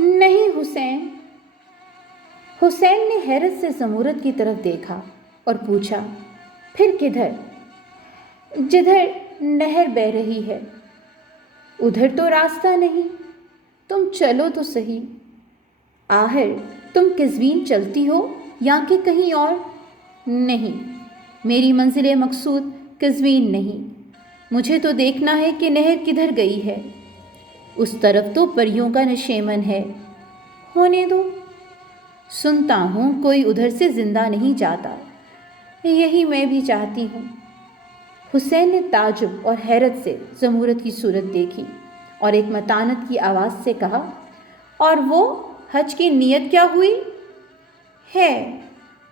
نہیں حسین۔ حسین نے حیرت سے زمورت کی طرف دیکھا اور پوچھا، پھر کدھر؟ جدھر نہر بہہ رہی ہے۔ ادھر تو راستہ نہیں، تم چلو تو صحیح۔ آخر تم قزوین چلتی ہو یا کہ کہیں اور؟ نہیں، میری منزل مقصود قزوین نہیں، مجھے تو دیکھنا ہے کہ نہر کدھر گئی ہے۔ اس طرف تو پریوں کا نشیمن ہے۔ ہونے دو، سنتا ہوں کوئی ادھر سے زندہ نہیں جاتا، یہی میں بھی چاہتی ہوں۔ حسین نے تعجب اور حیرت سے زمورت کی صورت دیکھی اور ایک متانت کی آواز سے کہا، اور وہ حج کی نیت کیا ہوئی؟ ہے،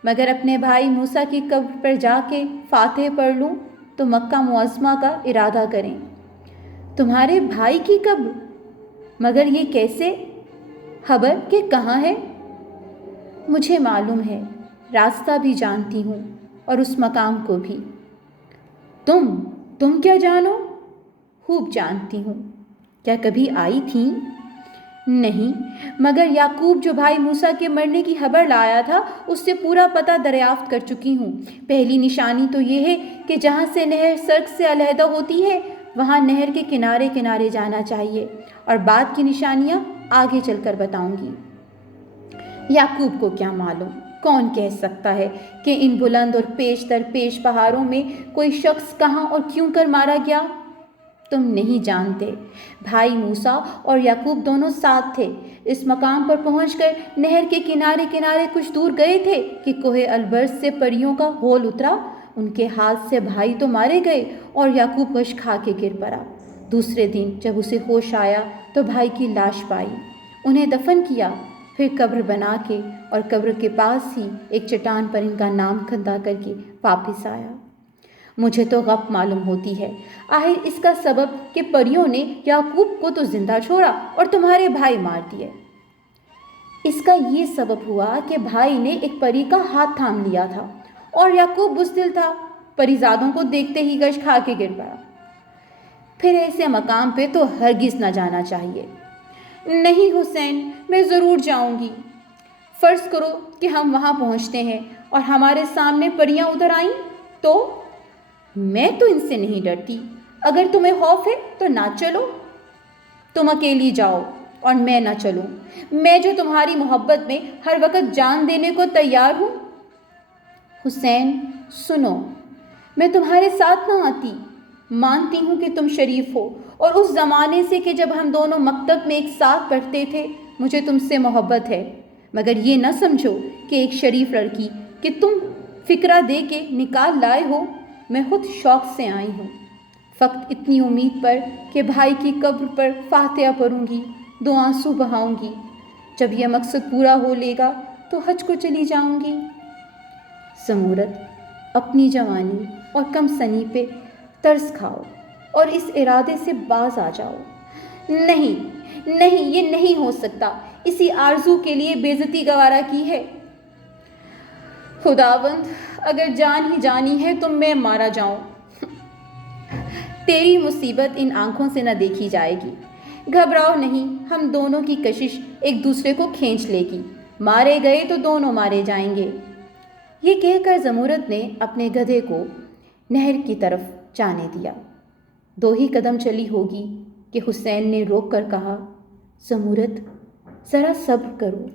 مگر اپنے بھائی موسیٰ کی قبر پر جا کے فاتحہ پڑھ لوں تو مکہ معظمہ کا ارادہ کریں۔ تمہارے بھائی کی قبر؟ مگر یہ کیسے؟ خبر کہ کہاں ہے؟ مجھے معلوم ہے، راستہ بھی جانتی ہوں اور اس مقام کو بھی۔ تم کیا جانو؟ خوب جانتی ہوں۔ کیا کبھی آئی تھیں؟ نہیں، مگر یعقوب جو بھائی موسیٰ کے مرنے کی خبر لایا تھا اس سے پورا پتہ دریافت کر چکی ہوں۔ پہلی نشانی تو یہ ہے کہ جہاں سے نہر سڑک سے علیحدہ ہوتی ہے وہاں نہر کے کنارے کنارے جانا چاہیے، اور بعد کی نشانیاں آگے چل کر بتاؤں گی۔ یعقوب کو کیا معلوم، کون کہہ سکتا ہے کہ ان بلند اور پیش در پیش پہاڑوں میں کوئی شخص کہاں اور کیوں کر مارا گیا؟ تم نہیں جانتے، بھائی موسیٰ اور یعقوب دونوں ساتھ تھے۔ اس مقام پر پہنچ کر نہر کے کنارے کنارے کچھ دور گئے تھے کہ کوہ البرز سے پریوں کا ہول اترا۔ ان کے ہاتھ سے بھائی تو مارے گئے اور یعقوب غش کھا کے گر پڑا۔ دوسرے دن جب اسے ہوش آیا تو بھائی کی لاش پائی، انہیں دفن کیا، پھر قبر بنا کے اور قبر کے پاس ہی ایک چٹان پر ان کا نام کھدا کر کے واپس آیا۔ مجھے تو غب معلوم ہوتی ہے، آخر اس کا سبب کہ پریوں نے یعقوب کو تو زندہ چھوڑا اور تمہارے بھائی مار دیے۔ اس کا یہ سبب ہوا کہ بھائی نے ایک پری کا ہاتھ تھام لیا تھا اور یعقوب بزدل تھا، پری زادوں کو دیکھتے ہی غش کھا کے گر پڑا۔ پھر ایسے مقام پہ تو ہرگز نہ جانا چاہیے۔ نہیں حسین، میں ضرور جاؤں گی۔ فرض کرو کہ ہم وہاں پہنچتے ہیں اور ہمارے سامنے پریاں ادھر آئیں تو؟ میں تو ان سے نہیں ڈرتی، اگر تمہیں خوف ہے تو نہ چلو۔ تم اکیلی جاؤ اور میں نہ چلوں، میں جو تمہاری محبت میں ہر وقت جان دینے کو تیار ہوں۔ حسین سنو، میں تمہارے ساتھ نہ آتی، مانتی ہوں کہ تم شریف ہو اور اس زمانے سے کہ جب ہم دونوں مکتب میں ایک ساتھ پڑھتے تھے مجھے تم سے محبت ہے، مگر یہ نہ سمجھو کہ ایک شریف لڑکی کہ تم فکرہ دے کے نکال لائے ہو، میں خود شوق سے آئی ہوں، فقط اتنی امید پر کہ بھائی کی قبر پر فاتحہ پڑھوں گی، 2 آنسو بہاؤں گی، جب یہ مقصد پورا ہو لے گا تو حج کو چلی جاؤں گی۔ زمورت، اپنی جوانی اور کم سنی پہ ترس کھاؤ اور اس ارادے سے باز آ جاؤ۔ نہیں، یہ نہیں ہو سکتا، اسی آرزو کے لیے بے عزتی گوارا کی ہے۔ خداوند، اگر جان ہی جانی ہے تو میں مارا جاؤں۔ تیری مصیبت ان آنکھوں سے نہ دیکھی جائے گی۔ گھبراؤ نہیں، ہم دونوں کی کشش ایک دوسرے کو کھینچ لے گی، مارے گئے تو دونوں مارے جائیں گے۔ یہ کہہ کر زمورت نے اپنے گدھے کو نہر کی طرف جانے دیا۔ 2 ہی قدم چلی ہوگی کہ حسین نے روک کر کہا، زمورت ذرا صبر کرو۔